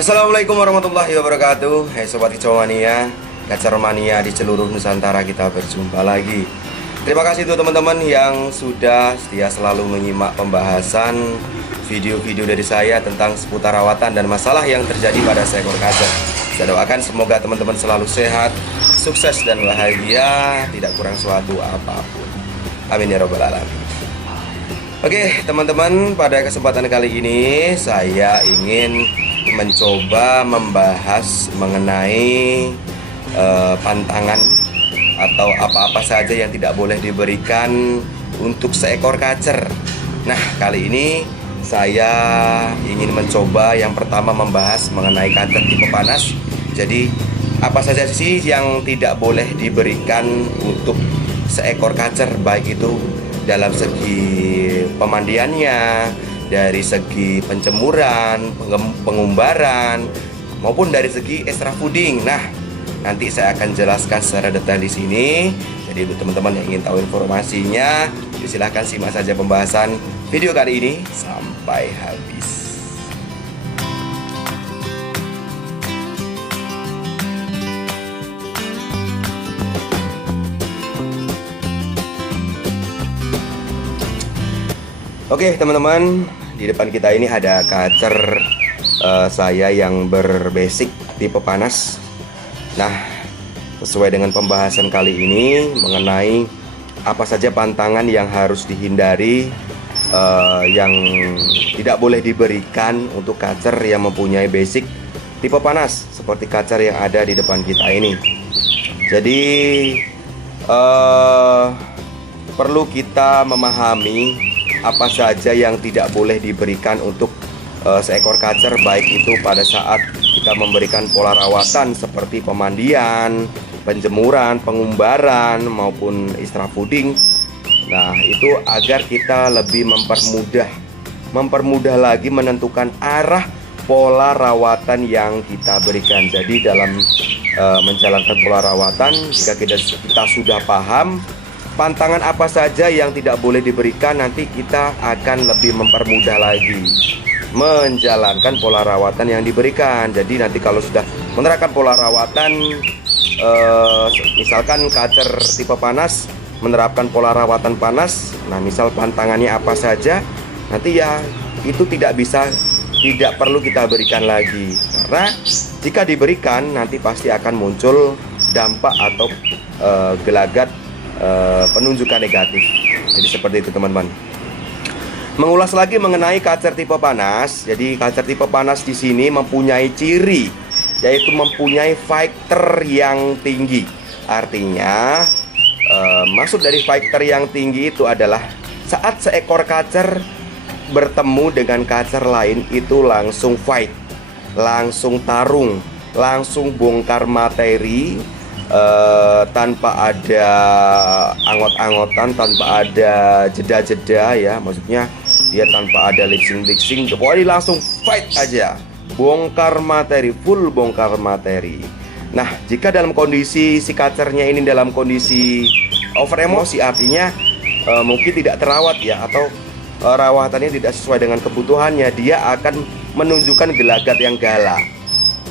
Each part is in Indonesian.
Assalamualaikum warahmatullahi wabarakatuh. Hai sobat kicau mania, gacar mania di seluruh Nusantara, kita berjumpa lagi. Terima kasih untuk teman-teman yang sudah setia selalu menyimak pembahasan video-video dari saya tentang seputar rawatan dan masalah yang terjadi pada seekor kacer. Saya doakan semoga teman-teman selalu sehat, sukses dan bahagia, tidak kurang suatu apapun. Amin ya robbal alamin. Oke teman-teman, pada kesempatan kali ini saya ingin mencoba membahas mengenai pantangan atau apa-apa saja yang tidak boleh diberikan untuk seekor kacer. Nah, kali ini saya ingin mencoba yang pertama membahas mengenai kacer tipe panas. Jadi, apa saja sih yang tidak boleh diberikan untuk seekor kacer, baik itu dalam segi pemandiannya, dari segi pencemuran, pengumbaran, maupun dari segi extra fooding. Nah, nanti saya akan jelaskan secara detail di sini. Jadi untuk teman-teman yang ingin tahu informasinya, silahkan simak saja pembahasan video kali ini sampai habis. Oke teman-teman, di depan kita ini ada kacer saya yang berbasic tipe panas. Nah, sesuai dengan pembahasan kali ini mengenai apa saja pantangan yang harus dihindari, yang tidak boleh diberikan untuk kacer yang mempunyai basic tipe panas seperti kacer yang ada di depan kita ini. Jadi perlu kita memahami apa saja yang tidak boleh diberikan untuk seekor kacer, baik itu pada saat kita memberikan pola rawatan seperti pemandian, penjemuran, pengumbaran maupun extra fooding. Nah, itu agar kita lebih mempermudah lagi menentukan arah pola rawatan yang kita berikan. Jadi dalam menjalankan pola rawatan, jika kita sudah paham pantangan apa saja yang tidak boleh diberikan, nanti kita akan lebih mempermudah lagi menjalankan pola rawatan yang diberikan. Jadi nanti kalau sudah menerapkan pola rawatan, misalkan kacer tipe panas menerapkan pola rawatan panas, nah misal pantangannya apa saja, nanti ya itu tidak perlu kita berikan lagi, karena jika diberikan nanti pasti akan muncul dampak atau gelagat penunjukan negatif. Jadi seperti itu teman-teman. Mengulas lagi mengenai kacer tipe panas. Jadi kacer tipe panas di sini mempunyai ciri, yaitu mempunyai fighter yang tinggi. Artinya maksud dari fighter yang tinggi itu adalah saat seekor kacer bertemu dengan kacer lain itu langsung fight, langsung tarung, langsung bongkar materi, tanpa ada anggot-anggotan, tanpa ada jeda-jeda ya, maksudnya dia tanpa ada lip-sync, pokoknya langsung fight aja, bongkar materi, full bongkar materi. Nah, jika dalam kondisi si kacernya ini dalam kondisi over emosi, artinya mungkin tidak terawat ya, atau rawatannya tidak sesuai dengan kebutuhannya, dia akan menunjukkan gelagat yang galak.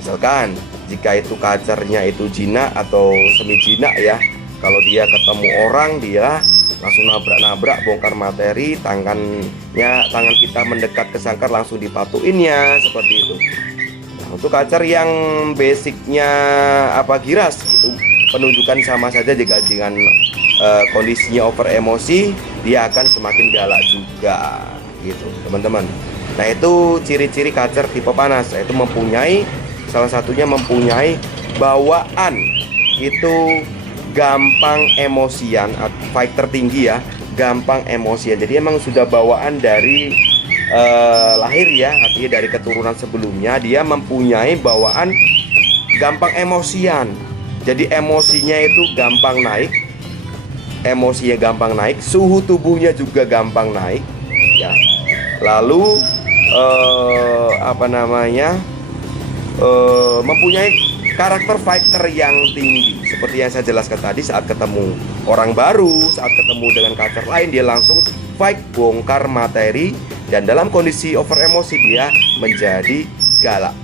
Misalkan jika itu kacernya itu jinak atau semi jinak ya, kalau dia ketemu orang dia langsung nabrak-nabrak, bongkar materi, tangan kita mendekat ke sangkar langsung dipatuinnya, seperti itu. Nah, untuk kacer yang basicnya giras, itu penunjukan sama saja jika dengan kondisinya over emosi, dia akan semakin galak juga gitu teman-teman. Nah, itu ciri-ciri kacer tipe panas, yaitu salah satunya mempunyai bawaan itu gampang emosian, fighter tinggi ya, gampang emosian. Jadi emang sudah bawaan dari lahir ya, artinya dari keturunan sebelumnya dia mempunyai bawaan gampang emosian. Jadi emosinya itu gampang naik, suhu tubuhnya juga gampang naik ya. Lalu mempunyai karakter fighter yang tinggi. Seperti yang saya jelaskan tadi, saat ketemu orang baru, saat ketemu dengan kacer lain, dia langsung fight, bongkar materi. Dan dalam kondisi over emosi dia menjadi galak.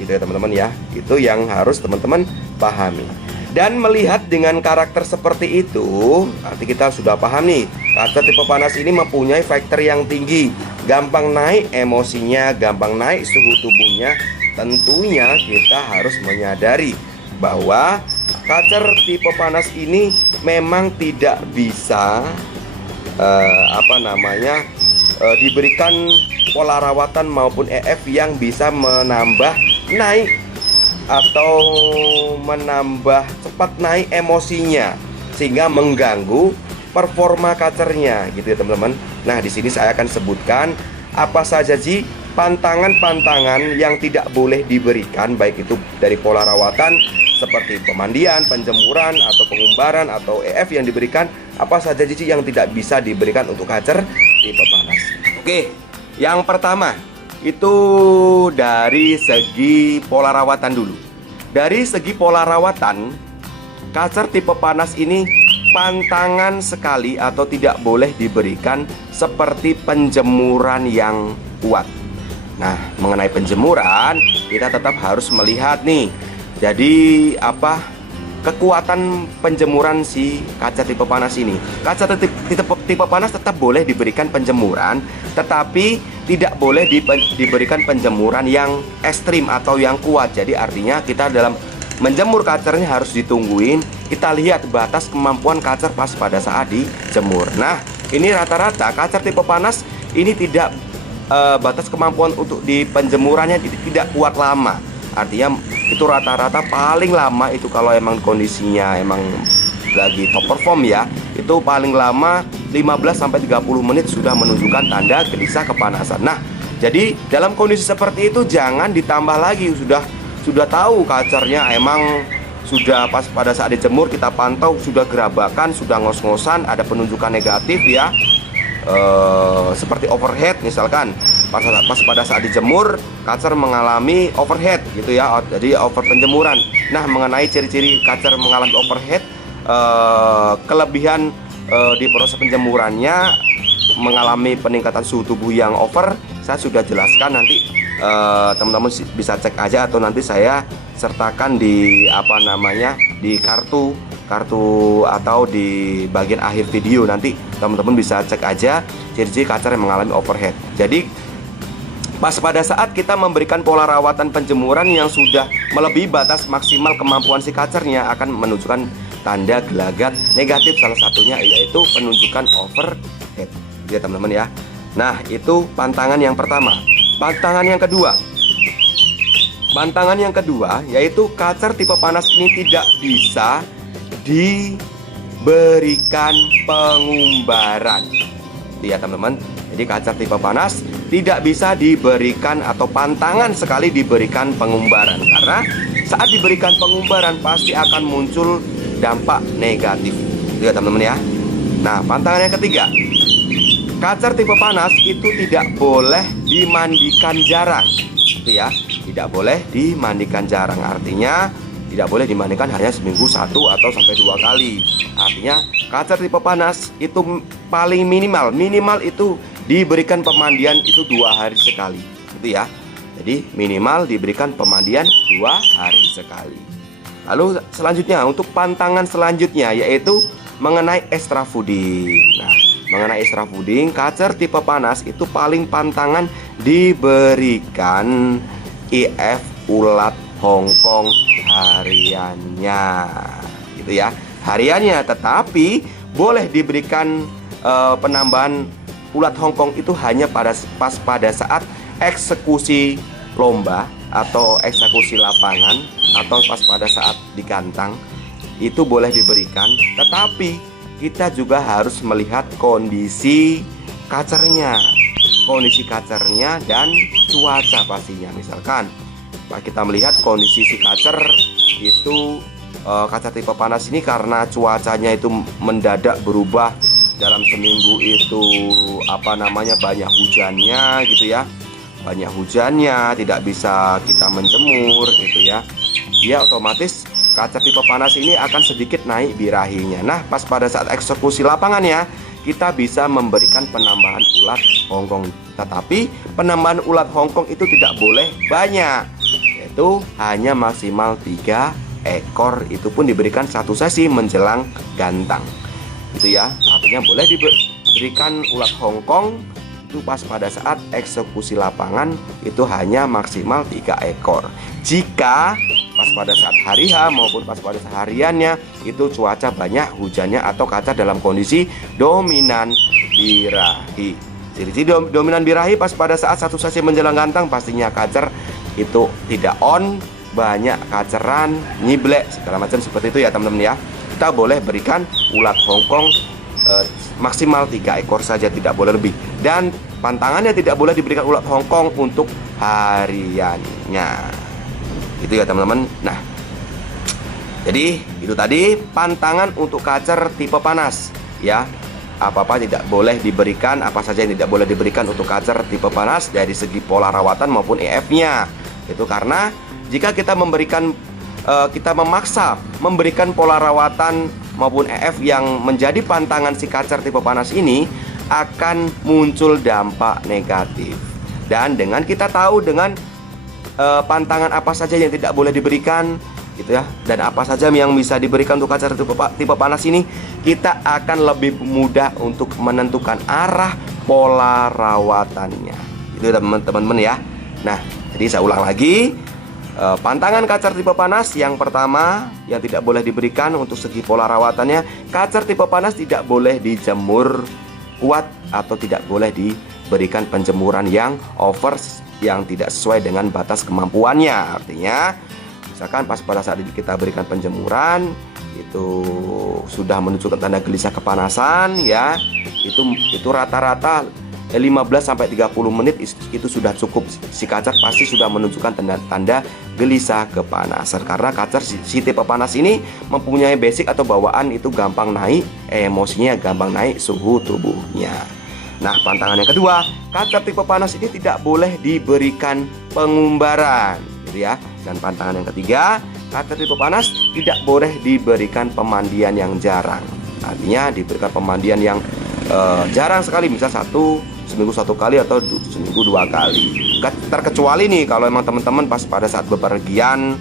gitu ya teman-teman ya. Itu yang harus teman-teman pahami. Dan melihat dengan karakter seperti itu, nanti kita sudah paham nih, kacer tipe panas ini mempunyai faktor yang tinggi, gampang naik emosinya, gampang naik suhu tubuhnya. Tentunya kita harus menyadari bahwa kacer tipe panas ini memang tidak bisa diberikan pola rawatan maupun EF yang bisa menambah naik atau menambah cepat naik emosinya sehingga mengganggu performa kacernya gitu ya teman-teman. Nah, di sini saya akan sebutkan apa saja sih pantangan-pantangan yang tidak boleh diberikan, baik itu dari pola rawatan seperti pemandian, penjemuran, atau pengumbaran, atau EF yang diberikan. Apa saja sih yang tidak bisa diberikan untuk kacer tipe panas. Oke, yang pertama itu dari segi pola rawatan dulu. Dari segi pola rawatan, kacer tipe panas ini pantangan sekali atau tidak boleh diberikan seperti penjemuran yang kuat. Nah, mengenai penjemuran, kita tetap harus melihat nih. Jadi kekuatan penjemuran si kacer tipe panas ini. Kacer tipe panas tetap boleh diberikan penjemuran, tetapi tidak boleh diberikan penjemuran yang ekstrim atau yang kuat. Jadi artinya kita dalam menjemur kacernya harus ditungguin. Kita lihat batas kemampuan kacer pas pada saat dijemur. Nah, ini rata-rata kacer tipe panas ini tidak batas kemampuan untuk di penjemurannya tidak kuat lama. Artinya itu rata-rata paling lama itu kalau emang kondisinya emang lagi top perform ya, itu paling lama 15-30 menit sudah menunjukkan tanda gelisah kepanasan. Nah, jadi dalam kondisi seperti itu jangan ditambah lagi. Sudah tahu kacernya emang sudah pas pada saat dijemur kita pantau sudah gerabakan, sudah ngos-ngosan, ada penunjukan negatif ya, seperti overhead misalkan. Pas pada saat dijemur kacer mengalami overhead gitu ya, jadi over penjemuran. Nah, mengenai ciri-ciri kacer mengalami overhead, kelebihan di proses penjemurannya mengalami peningkatan suhu tubuh yang over, saya sudah jelaskan. Nanti teman-teman bisa cek aja atau nanti saya sertakan di di kartu atau di bagian akhir video. Nanti teman-teman bisa cek aja ciri-ciri kacer yang mengalami overhead. Jadi pas pada saat kita memberikan pola rawatan penjemuran yang sudah melebihi batas maksimal kemampuan si kacernya akan menunjukkan tanda gelagat negatif, salah satunya yaitu penunjukan overhead ya teman-teman ya. Nah, itu pantangan yang pertama. Pantangan yang kedua yaitu kacer tipe panas ini tidak bisa diberikan pengumbaran ya teman-teman. Jadi kacer tipe panas tidak bisa diberikan atau pantangan sekali diberikan pengumbaran, karena saat diberikan pengumbaran pasti akan muncul dampak negatif ya teman-teman ya. Nah, pantangan yang ketiga, kacer tipe panas itu tidak boleh dimandikan jarang itu ya, tidak boleh dimandikan jarang. Artinya tidak boleh dimandikan hanya seminggu 1 atau sampai 2 kali. Artinya kacer tipe panas itu paling minimal itu diberikan pemandian itu 2 hari sekali gitu ya. Jadi minimal diberikan pemandian 2 hari sekali. Lalu selanjutnya untuk pantangan selanjutnya yaitu mengenai extra fooding. Nah, mengenai extra fooding, kacer tipe panas itu paling pantangan diberikan IF ulat Hongkong hariannya gitu ya, hariannya. Tetapi boleh diberikan penambahan ulat Hongkong itu hanya pas pada saat eksekusi lomba atau eksekusi lapangan, atau pas pada saat digantang itu boleh diberikan. Tetapi kita juga harus melihat kondisi kacernya dan cuaca pastinya. Misalkan kita melihat kondisi si kacer itu, kacer tipe panas ini karena cuacanya itu mendadak berubah dalam seminggu itu banyak hujannya gitu ya, tidak bisa kita menjemur gitu ya, dia otomatis kacer tipe panas ini akan sedikit naik birahinya. Nah, pas pada saat eksekusi lapangannya kita bisa memberikan penambahan ulat Hongkong, tetapi penambahan ulat Hongkong itu tidak boleh banyak. yaitu hanya maksimal 3 ekor, itu pun diberikan satu sesi menjelang gantang. Itu ya, artinya boleh diberikan ulat Hongkong itu pas pada saat eksekusi lapangan itu hanya maksimal 3 ekor. Jika pas pada saat hari H maupun pas pada sehariannya itu cuaca banyak hujannya atau kacar dalam kondisi dominan birahi. Ciri-ciri dominan birahi pas pada saat satu sesi menjelang gantang pastinya kacar itu tidak on, banyak kaceran, nyiblek segala macam seperti itu ya teman-teman ya. Kita boleh berikan ulat Hongkong maksimal 3 ekor saja, tidak boleh lebih. Dan pantangannya tidak boleh diberikan ulat Hongkong untuk hariannya. Itu ya teman-teman. Nah, jadi itu tadi pantangan untuk kacer tipe panas ya. Apa-apa tidak boleh diberikan, apa saja yang tidak boleh diberikan untuk kacer tipe panas dari segi pola rawatan maupun EF-nya. Itu karena jika kita kita memaksa memberikan pola rawatan maupun EF yang menjadi pantangan si kacer tipe panas ini, akan muncul dampak negatif. Dan dengan kita tahu dengan pantangan apa saja yang tidak boleh diberikan gitu ya, dan apa saja yang bisa diberikan untuk kacer tipe panas ini, kita akan lebih mudah untuk menentukan arah pola rawatannya. Itu teman-teman ya. Nah, jadi saya ulang lagi, pantangan kacer tipe panas yang pertama yang tidak boleh diberikan untuk segi pola rawatannya, kacer tipe panas tidak boleh dijemur kuat atau tidak boleh diberikan penjemuran yang over, yang tidak sesuai dengan batas kemampuannya. Artinya misalkan pas pada saat kita berikan penjemuran itu sudah menunjukkan tanda gelisah kepanasan ya, itu rata-rata 15 sampai 30 menit itu sudah cukup. Si kacer pasti sudah menunjukkan tanda-tanda gelisah kepanasan, karena kacer si tipe panas ini mempunyai basic atau bawaan itu gampang naik emosinya, gampang naik suhu tubuhnya. Nah, pantangan yang kedua, kacer tipe panas ini tidak boleh diberikan pengumbaran gitu ya. Dan pantangan yang ketiga, kacer tipe panas tidak boleh diberikan pemandian yang jarang. Artinya diberikan pemandian yang jarang sekali, misal seminggu 1 kali atau seminggu 2 kali. Terkecuali nih kalau emang teman-teman pas pada saat bepergian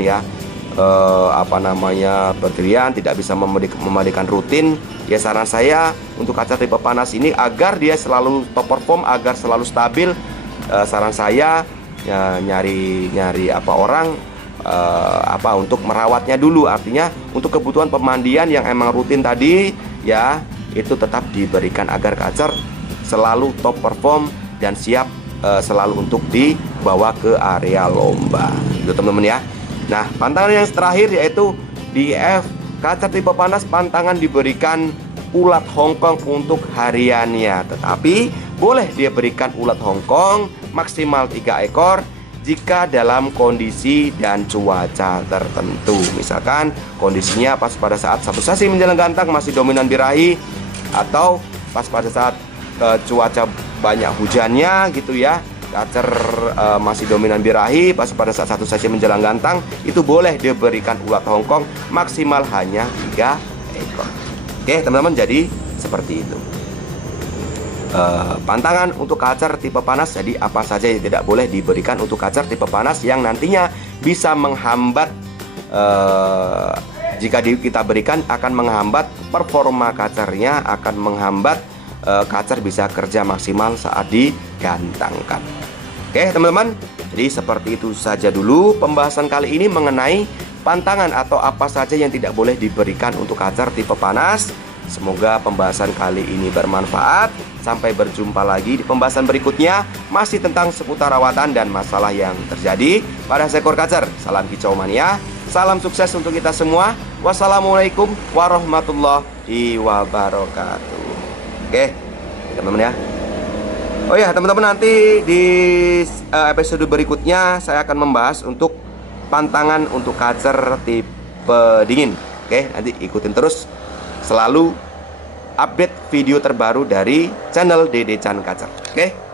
ya, bepergian tidak bisa memandikan rutin, ya saran saya untuk kacer tipe panas ini agar dia selalu top perform, agar selalu stabil, saran saya ya, nyari orang untuk merawatnya dulu. Artinya untuk kebutuhan pemandian yang emang rutin tadi ya, itu tetap diberikan agar kacer selalu top perform dan siap selalu untuk dibawa ke area lomba. Itu teman-teman ya. Nah, pantangan yang terakhir yaitu di F, kacer tipe panas pantangan diberikan ulat Hongkong untuk hariannya, tetapi boleh dia berikan ulat Hongkong maksimal 3 ekor jika dalam kondisi dan cuaca tertentu. Misalkan kondisinya pas pada saat satu sesi menjelang gantang masih dominan birahi, atau pas pada saat cuaca banyak hujannya gitu ya, kacer masih dominan birahi, pas pada saat satu sesi menjelang gantang itu boleh diberikan ulat Hongkong maksimal hanya 3 ekor. Oke teman-teman, jadi seperti itu pantangan untuk kacer tipe panas. Jadi apa saja yang tidak boleh diberikan untuk kacer tipe panas yang nantinya bisa menghambat, jika kita berikan akan menghambat performa kacernya, akan menghambat kacer bisa kerja maksimal saat digantangkan. Oke teman-teman, jadi seperti itu saja dulu pembahasan kali ini mengenai pantangan atau apa saja yang tidak boleh diberikan untuk kacer tipe panas. Semoga pembahasan kali ini bermanfaat. Sampai berjumpa lagi di pembahasan berikutnya, masih tentang seputar rawatan dan masalah yang terjadi pada seekor kacer. Salam kicau mania, salam sukses untuk kita semua. Wassalamualaikum warahmatullahi wabarakatuh. Oke teman-teman ya. Oh ya teman-teman, nanti di episode berikutnya saya akan membahas untuk pantangan untuk kacer tipe dingin. Oke, nanti ikutin terus, selalu update video terbaru dari channel Dede Chan Kacer. Oke.